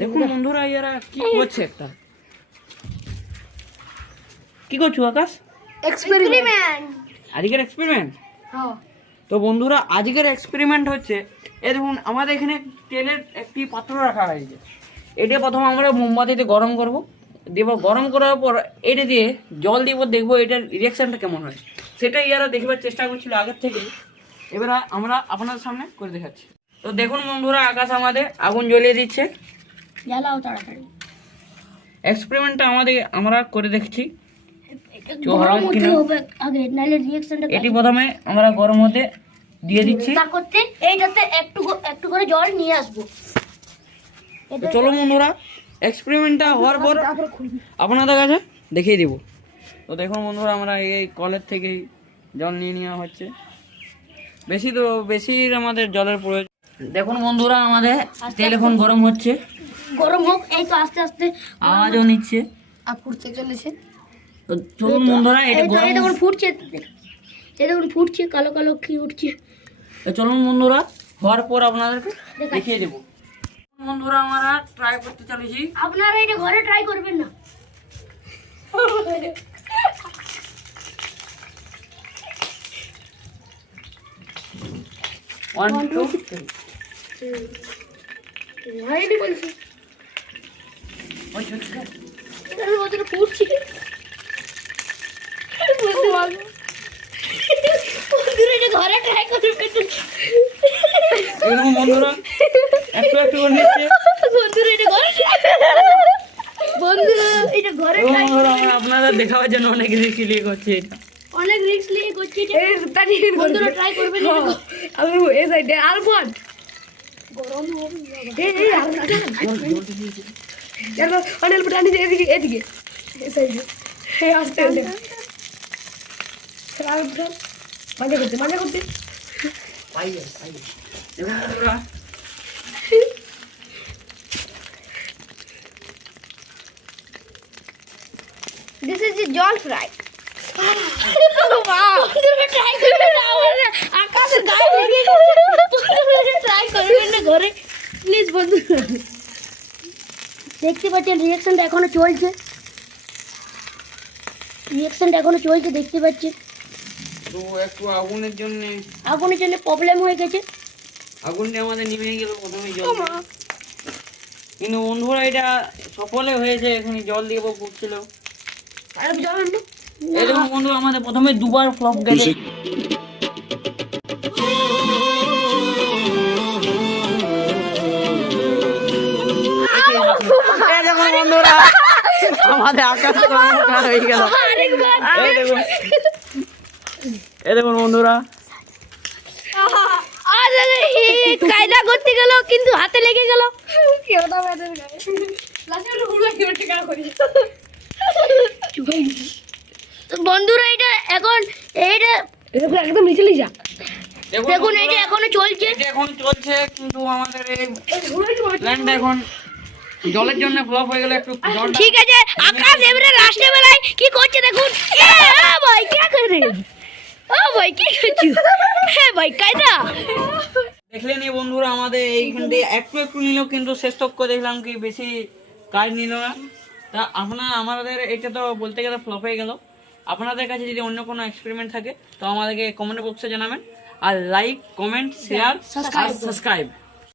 দেখুন বন্ধুরা এরা কি করছে একটা, কি করছো আকাশ? এক্সপেরিমেন্ট। আজকের এক্সপেরিমেন্ট। হ্যাঁ তো বন্ধুরা আজকের এক্সপেরিমেন্ট হচ্ছে, এই দেখুন আমাদের এখানে তেলের একটি পাত্র রাখা হয়েছে। এটা প্রথমে আমরা মোমবাতিতে গরম করব, দেব গরম করার পর এটা দিয়ে জল দিব, দেখবো এটার রিয়াকশানটা কেমন হয়, সেটাই এরা দেখবার চেষ্টা করছিল আগের থেকে। এবার আমরা আপনাদের সামনে করে দেখাচ্ছি। তো দেখুন বন্ধুরা আকাশ আমাদের আগুন জ্বলিয়ে দিচ্ছে। জ্বালাও তাড়াতাড়ি। এক্সপেরিমেন্টটা আমরা করে দেখছি। গরম হতে হবে আগে, নাহলে রিঅ্যাকশনটা। এটি প্রথমে আমরা গরম হতে দিয়ে দিচ্ছি। তা করতে এইটাতে একটু একটু করে জল নিয়ে আসবো। তো চলো বন্ধুরা এক্সপেরিমেন্টটা হওয়ার পর আপনাদের কাছে দেখিয়ে দিব। তো দেখুন বন্ধুরা আমরা এই কলের থেকেই জল নিয়ে নেওয়া হচ্ছে। বেশি আমাদের জলের প্রয়োজন। দেখুন বন্ধুরা আমাদের তেল এখন গরম হচ্ছে, গরম হোক, এই তো আস্তে আস্তে আওয়াজও নিচ্ছে। আর ফুটতে চলেছে। তো চলুন বন্ধুরা এটা গরম, এই দেখুন ফুটছে, এই দেখুন ফুটছে, কালো কালো কি উঠছে। তো চলুন বন্ধুরা হওয়ার পর আপনাদেরকে দেখিয়ে দেবো। বন্ধুরা আমরা ট্রাই করতে চলেছি। আপনারা এটা ঘরে ট্রাই করবেন না। ওয়ান টু হাইডি বলছি, এটা ওদের ফুটছে। বন্ধুরা এটা ঘরে ট্রাই করবেন না। এরকম বন্ধুরা একটু একটু করে নিচ্ছে। বন্ধুরা এটা ঘরে, বন্ধুরা এটা ঘরে এবং ট্রাই, বন্ধুরা আমরা আপনাদের দেখাবার জন্য অনেক রিস্ক নিয়ে করছি এটা। অনেক রিস্ক নিয়ে করছি এটা। বন্ধুরা ট্রাই করবেন না। আমি এই সাইডে আলবন গরম হবে। এই দেখো অনেক পুরানি এদিকে এদিকে এই সাইডে এই আস্তে আস্তে মজা করতে দেখুন বন্ধুরা This is the jol fry. Wow! বন্ধুরা ট্রাই করবেন না, আমার আকাশের গায়ে লেগে গেছে। বন্ধুরা ট্রাই করবেন না ঘরে প্লিজ বন্ধুরা। দেখতে পাচ্ছেন রিঅ্যাকশনটা এখনো চলছে, রিঅ্যাকশনটা এখনো চলছে দেখতে পাচ্ছেন। তো একটু আগুনের জন্য প্রবলেম হয়ে গেছে। আগুনটা আমাদের নিভে গেল প্রথমে জল দিয়ে। কিন্তু বন্ধুরা এটা সফলে হয়েছে, এখানে জল দিয়ে ফুটছিল। আর জল আনবো এই দেখুন বন্ধুরা আমাদের প্রথমে দুবার ফ্লপ গেছে। এই দেখুন বন্ধুরা আমাদের আকাশ চমৎকার হয়ে গেল। এই দেখুন বন্ধুরা কায়দা করতে গেল কিন্তু হাতে লেগে গেল। বন্ধুরা এটা এখন এইটা একদম নিচে যা দেখুন এটা এখনো চলছে। এটা এখন চলছে, কিন্তু আমাদের এই প্ল্যানটা এখন জলের জন্য ফ্লপ হয়ে গেল। একটু জলটা ঠিক আছে আকাশ এবারে লাস্টে বেলায় কি করছে দেখুন। ভাই কি করে, ও ভাই কি করছো? হ্যাঁ ভাই কায়দা দেখলেন এই বন্ধুরা আমাদের এইখান থেকে একটু একটু নিল, কিন্তু শেষ তক দেখলাম কি বেশি কাজ নিল না। তা আমাদের এটা তো বলতে গেলে ফ্লপ হয়ে গেল। আপনাদের কাছে যদি অন্য কোনো এক্সপেরিমেন্ট থাকে তো আমাদেরকে কমেন্ট বক্সে জানাবেন। আর লাইক, কমেন্ট, শেয়ার, সাবস্ক্রাইব।